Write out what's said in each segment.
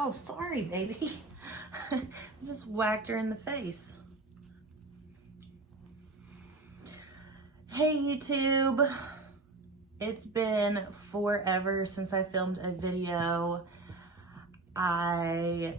Oh, sorry, baby. I just whacked her in the face. Hey, YouTube. It's been forever since I filmed a video.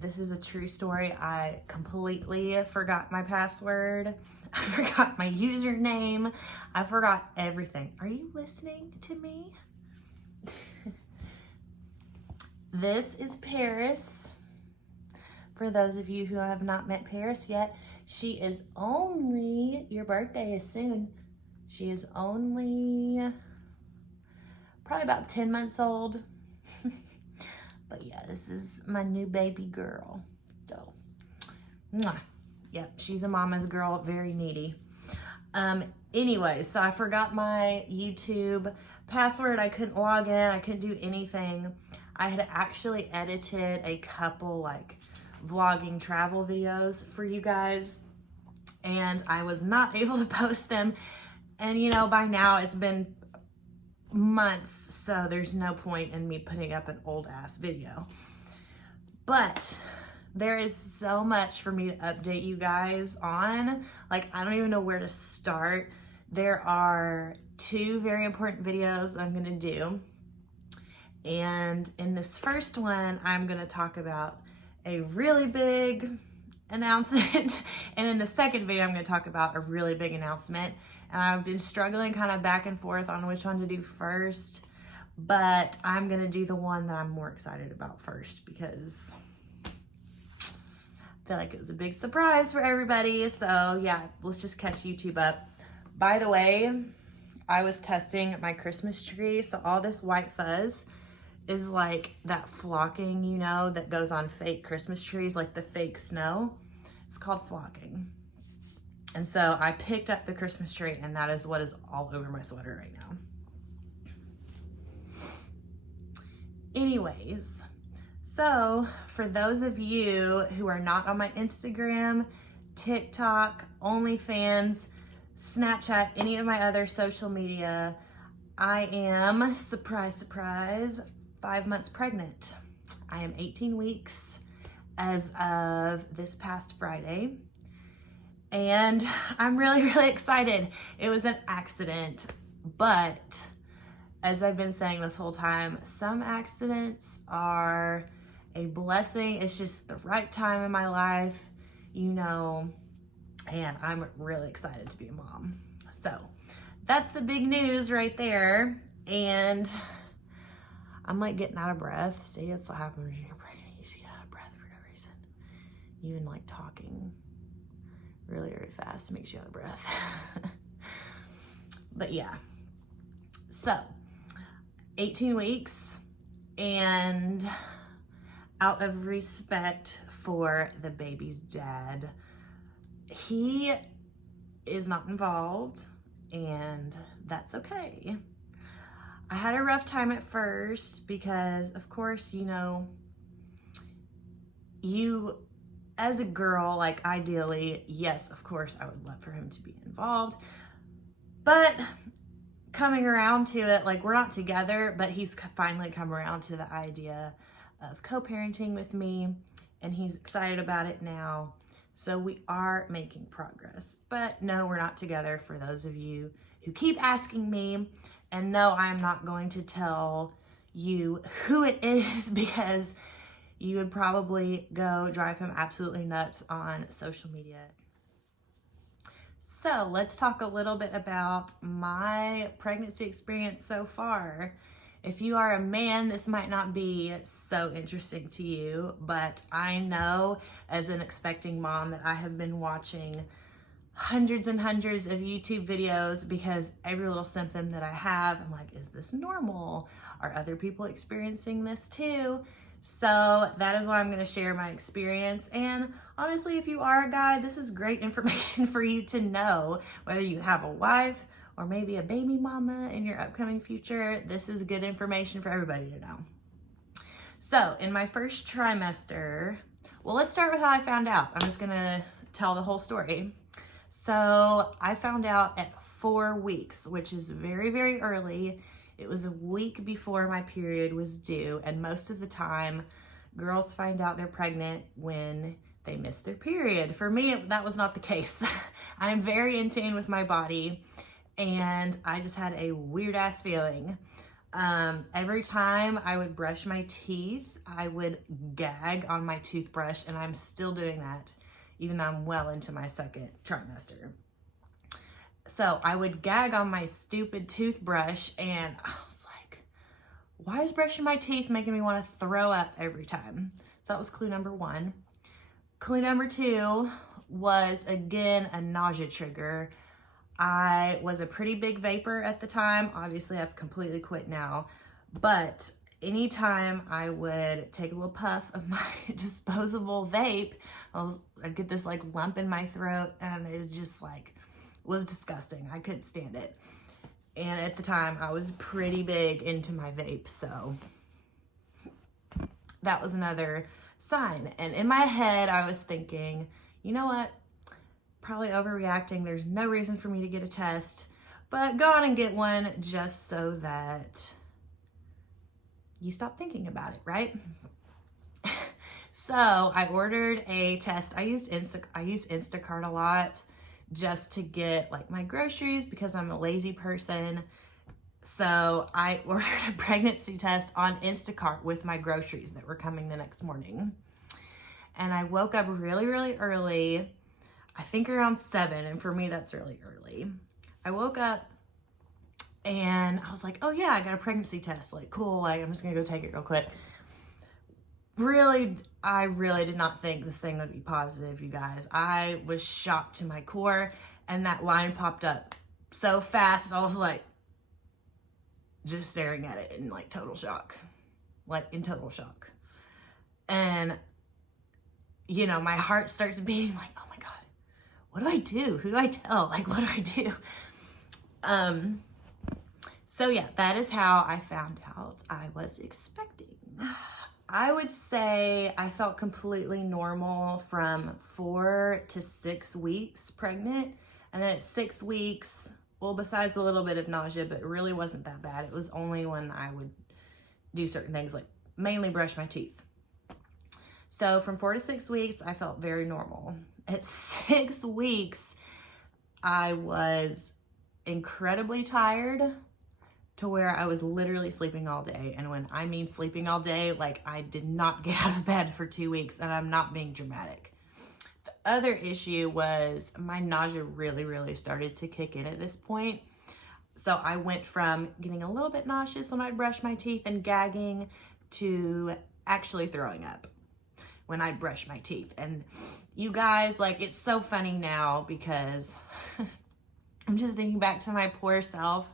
This is a true story. I completely forgot my password. I forgot my username. I forgot everything. Are you listening to me? This is Paris. For those of you who have not met Paris yet, she is only, your birthday is soon. She is only probably about 10 months old. But yeah, this is my new baby girl. So, mwah. Yep, she's a mama's girl, very needy. Anyway, so I forgot my YouTube password. I couldn't log in. I couldn't do anything. I had actually edited a couple like vlogging travel videos for you guys, and I was not able to post them. And you know, by now it's been months, so there's no point in me putting up an old ass video. But there is so much for me to update you guys on. Like, I don't even know where to start. There are two very important videos I'm gonna do. And in this first one, I'm gonna talk about a really big announcement. And in the second video, I'm gonna talk about a really big announcement. And I've been struggling kind of back and forth on which one to do first, but I'm gonna do the one that I'm more excited about first because I feel like it was a big surprise for everybody. So yeah, let's just catch YouTube up. By the way, I was testing my Christmas tree. So all this white fuzz is like that flocking, you know, that goes on fake Christmas trees, like the fake snow. It's called flocking. And so I picked up the Christmas tree, and that is what is all over my sweater right now. Anyways, so for those of you who are not on my Instagram, TikTok, OnlyFans, Snapchat, any of my other social media, I am, surprise, surprise, 5 months pregnant. I am 18 weeks as of this past Friday. And I'm really, really excited. It was an accident, but as I've been saying this whole time, some accidents are a blessing. It's just the right time in my life, you know, and I'm really excited to be a mom. So that's the big news right there. And I'm like getting out of breath. See, that's what happens when you're pregnant. You just get out of breath for no reason. Even like talking really, really fast makes you out of breath. But yeah, so 18 weeks, and out of respect for the baby's dad, he is not involved, and that's okay. I had a rough time at first because, of course, you know, you as a girl, like ideally, yes, of course, I would love for him to be involved. But coming around to it, like we're not together, but he's finally come around to the idea of co-parenting with me, and he's excited about it now. So we are making progress. But no, we're not together, for those of you who keep asking me. And no, I'm not going to tell you who it is because you would probably go drive him absolutely nuts on social media. So let's talk a little bit about my pregnancy experience so far. If you are a man, this might not be so interesting to you, but I know as an expecting mom that I have been watching hundreds and hundreds of YouTube videos because every little symptom that I have, I'm like, is this normal? Are other people experiencing this too? So that is why I'm going to share my experience. And honestly, if you are a guy, this is great information for you to know, whether you have a wife or maybe a baby mama in your upcoming future. This is good information for everybody to know. So in my first trimester, well, let's start with how I found out. I'm just going to tell the whole story. So I found out at 4 weeks, which is very, very early. It was a week before my period was due, and most of the time girls find out they're pregnant when they miss their period. For me, that was not the case. I'm very in tune with my body, and I just had a weird ass feeling. Every time I would brush my teeth, I would gag on my toothbrush, and I'm still doing that, even though I'm well into my second trimester. So I would gag on my stupid toothbrush, and I was like, why is brushing my teeth making me want to throw up every time? So that was clue number 1. Clue number 2 was, again, a nausea trigger. I was a pretty big vapor at the time. Obviously, I've completely quit now. But anytime I would take a little puff of my disposable vape, I'd get this like lump in my throat, and it just like was disgusting. I couldn't stand it. And at the time, I was pretty big into my vape, so that was another sign. And in my head, I was thinking, you know what? Probably overreacting. There's no reason for me to get a test, but go on and get one just so that you stop thinking about it, right? So I ordered a test. I use Instacart a lot just to get like my groceries because I'm a lazy person. So I ordered a pregnancy test on Instacart with my groceries that were coming the next morning. And I woke up really, really early, I think around 7, and for me, that's really early. I woke up and I was like, oh yeah, I got a pregnancy test. Like, cool, like I'm just gonna go take it real quick. I really did not think this thing would be positive, you guys. I was shocked to my core, and that line popped up so fast, I was like, just staring at it in like total shock. And, you know, my heart starts beating like, oh my God, what do I do? Who do I tell? Like, what do I do? So yeah, that is how I found out I was expecting. I would say I felt completely normal from 4 to 6 weeks pregnant. And then at 6 weeks, well, besides a little bit of nausea, but it really wasn't that bad. It was only when I would do certain things, like mainly brush my teeth. So from 4 to 6 weeks, I felt very normal. At 6 weeks, I was incredibly tired to where I was literally sleeping all day. And when I mean sleeping all day, like I did not get out of bed for 2 weeks, and I'm not being dramatic. The other issue was my nausea really, really started to kick in at this point. So I went from getting a little bit nauseous when I'd brush my teeth and gagging to actually throwing up when I brush my teeth. And you guys, like, it's so funny now because I'm just thinking back to my poor self,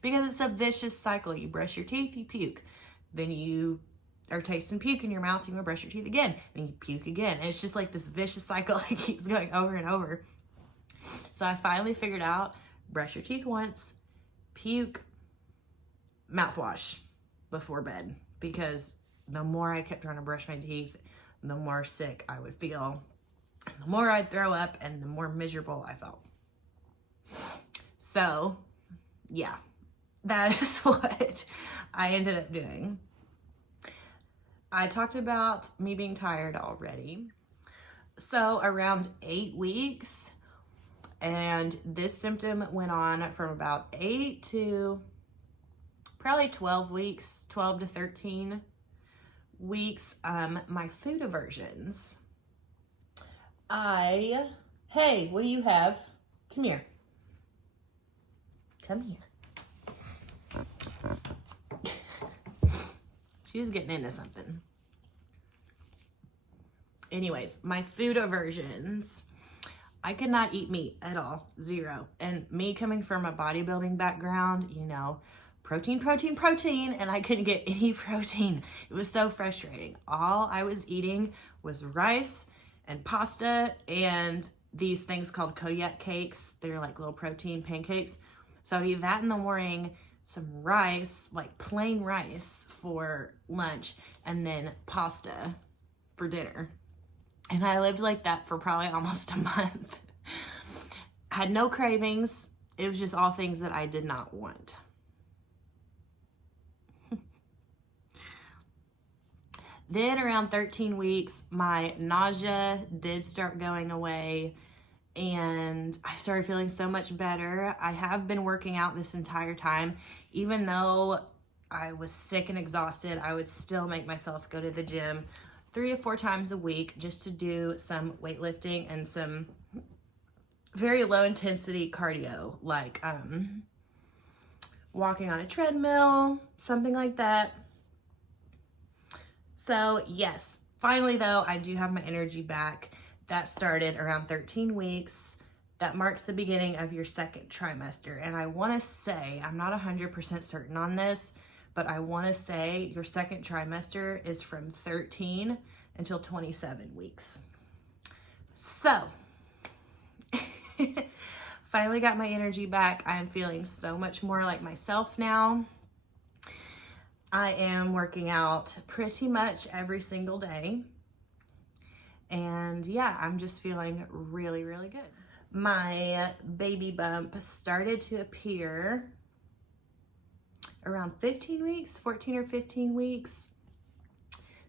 because it's a vicious cycle. You brush your teeth, you puke. Then you are tasting puke in your mouth, you want to brush your teeth again, and you puke again. And it's just like this vicious cycle that keeps going over and over. So I finally figured out, brush your teeth once, puke, mouthwash before bed. Because the more I kept trying to brush my teeth, the more sick I would feel, and the more I'd throw up, and the more miserable I felt. So, yeah, that is what I ended up doing. I talked about me being tired already. So around 8 weeks, and this symptom went on from about 8 to probably 12 weeks, 12 to 13 weeks, my food aversions. Hey, what do you have? Come here. Come here. She's getting into something. Anyways, my food aversions. I could not eat meat at all. 0. And me coming from a bodybuilding background, you know, protein, and I couldn't get any protein. It was so frustrating. All I was eating was rice and pasta and these things called Kodiak cakes. They're like little protein pancakes. So I'd eat that in the morning, some rice, like plain rice for lunch, and then pasta for dinner. And I lived like that for probably almost a month. Had no cravings. It was just all things that I did not want. Then around 13 weeks, my nausea did start going away and I started feeling so much better. I have been working out this entire time. Even though I was sick and exhausted, I would still make myself go to the gym 3 to 4 times a week just to do some weightlifting and some very low intensity cardio, like walking on a treadmill, something like that. So yes, finally though, I do have my energy back. That started around 13 weeks. That marks the beginning of your second trimester. And I wanna say, I'm not 100% certain on this, but I wanna say your second trimester is from 13 until 27 weeks. So, finally got my energy back. I am feeling so much more like myself now. I am working out pretty much every single day. And yeah, I'm just feeling really, really good. My baby bump started to appear around 15 weeks, 14 or 15 weeks.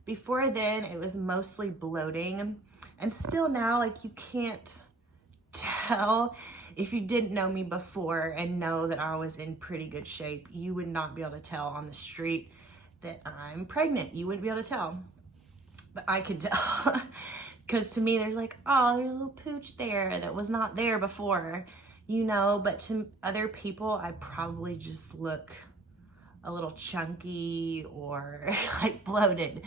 Before then, it was mostly bloating. And still now, like, you can't tell. If you didn't know me before and know that I was in pretty good shape, you would not be able to tell on the street that I'm pregnant. You wouldn't be able to tell. But I could tell. Because to me, there's like, oh, there's a little pooch there that was not there before, you know, but to other people, I probably just look a little chunky or like bloated.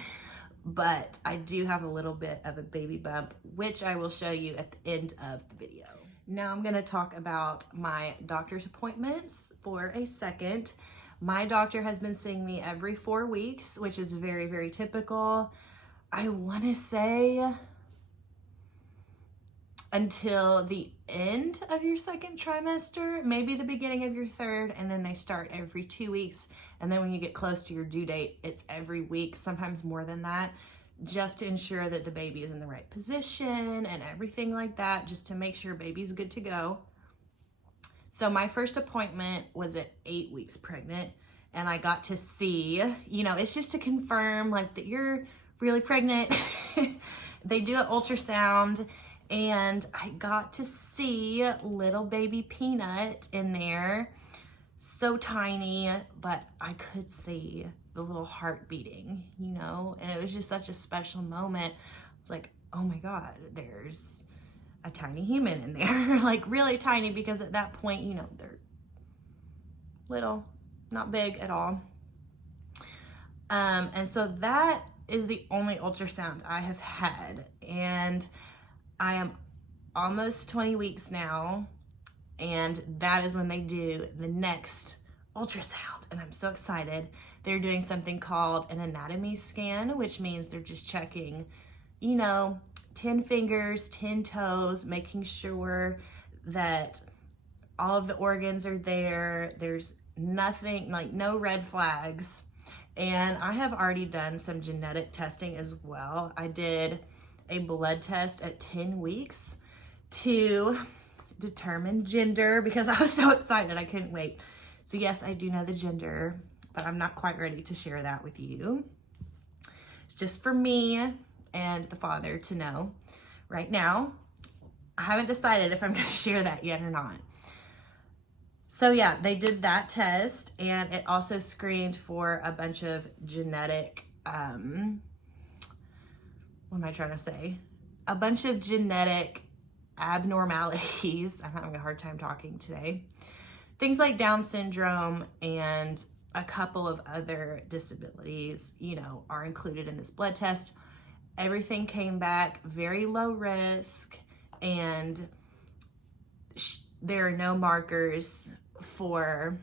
But I do have a little bit of a baby bump, which I will show you at the end of the video. Now I'm gonna talk about my doctor's appointments for a second. My doctor has been seeing me every 4 weeks, which is very, very typical. I wanna say until the end of your second trimester, maybe the beginning of your third, and then they start every 2 weeks. And then when you get close to your due date, it's every week, sometimes more than that, just to ensure that the baby is in the right position and everything like that, just to make sure baby's good to go. So my first appointment was at 8 weeks pregnant, and I got to see, you know, it's just to confirm like that you're really pregnant. They do an ultrasound, and I got to see little baby Peanut in there. So tiny, but I could see the little heart beating, you know, and it was just such a special moment. It's like, oh my God, there's a tiny human in there, like really tiny, because at that point, you know, they're little, not big at all. And so that is the only ultrasound I have had, and I am almost 20 weeks now, and that is when they do the next ultrasound, and I'm so excited. They're doing something called an anatomy scan, which means they're just checking, you know, 10 fingers, 10 toes, making sure that all of the organs are there. There's nothing, like no red flags. And I have already done some genetic testing as well. I did a blood test at 10 weeks to determine gender because I was so excited. I couldn't wait. So yes, I do know the gender, but I'm not quite ready to share that with you. It's just for me and the father to know. Right now, I haven't decided if I'm going to share that yet or not. So yeah, they did that test, and it also screened for a bunch of genetic, what am I trying to say? A bunch of genetic abnormalities. I'm having a hard time talking today. Things like Down syndrome and a couple of other disabilities, you know, are included in this blood test. Everything came back very low risk, and there are no markers for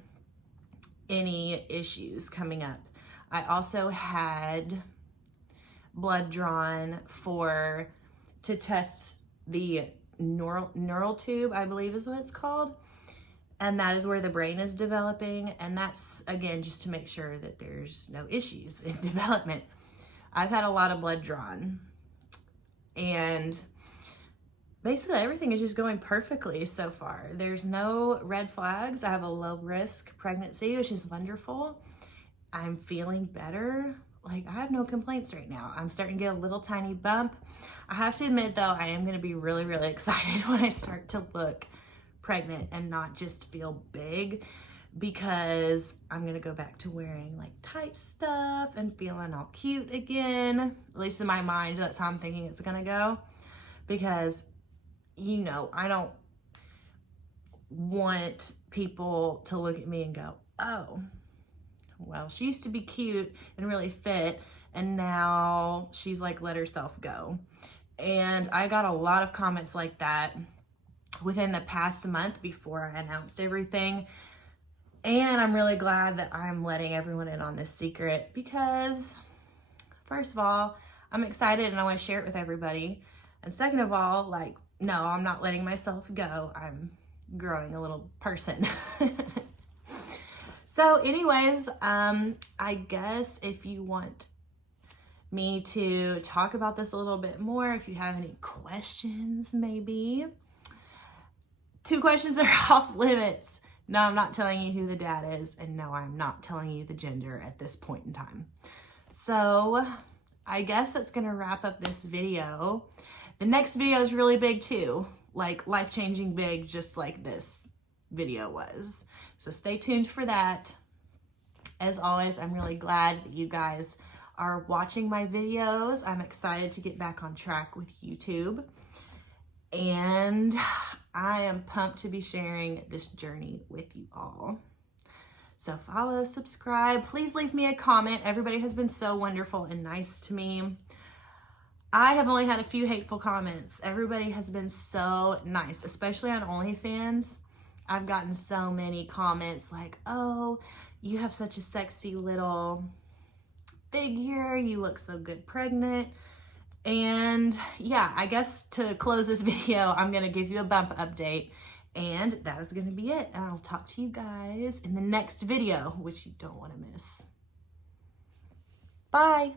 any issues coming up. I also had blood drawn to test the neural tube, I believe is what it's called. And that is where the brain is developing. And that's, again, just to make sure that there's no issues in development. I've had a lot of blood drawn, and basically everything is just going perfectly so far. There's no red flags. I have a low risk pregnancy, which is wonderful. I'm feeling better. like, I have no complaints right now. I'm starting to get a little tiny bump. I have to admit though, I am gonna be really, really excited when I start to look pregnant and not just feel big, because I'm gonna go back to wearing like tight stuff and feeling all cute again. At least in my mind, that's how I'm thinking it's gonna go. Because, you know, I don't want people to look at me and go, oh, well, she used to be cute and really fit, and now she's like let herself go. And I got a lot of comments like that within the past month before I announced everything. And I'm really glad that I'm letting everyone in on this secret, because first of all, I'm excited and I want to share it with everybody. And second of all, like, no, I'm not letting myself go. I'm growing a little person. So anyways, I guess if you want me to talk about this a little bit more, if you have any questions, maybe. 2 questions that are off limits. No, I'm not telling you who the dad is, and no, I'm not telling you the gender at this point in time. So I guess that's gonna wrap up this video. The next video is really big too, like life-changing big, just like this video was. So stay tuned for that. As always, I'm really glad that you guys are watching my videos. I'm excited to get back on track with YouTube. And I am pumped to be sharing this journey with you all. So follow, subscribe, please leave me a comment. Everybody has been so wonderful and nice to me. I have only had a few hateful comments. Everybody has been so nice, especially on OnlyFans. I've gotten so many comments like, oh, you have such a sexy little figure. You look so good pregnant. And yeah, I guess to close this video, I'm going to give you a bump update. And that is going to be it. And I'll talk to you guys in the next video, which you don't want to miss. Bye.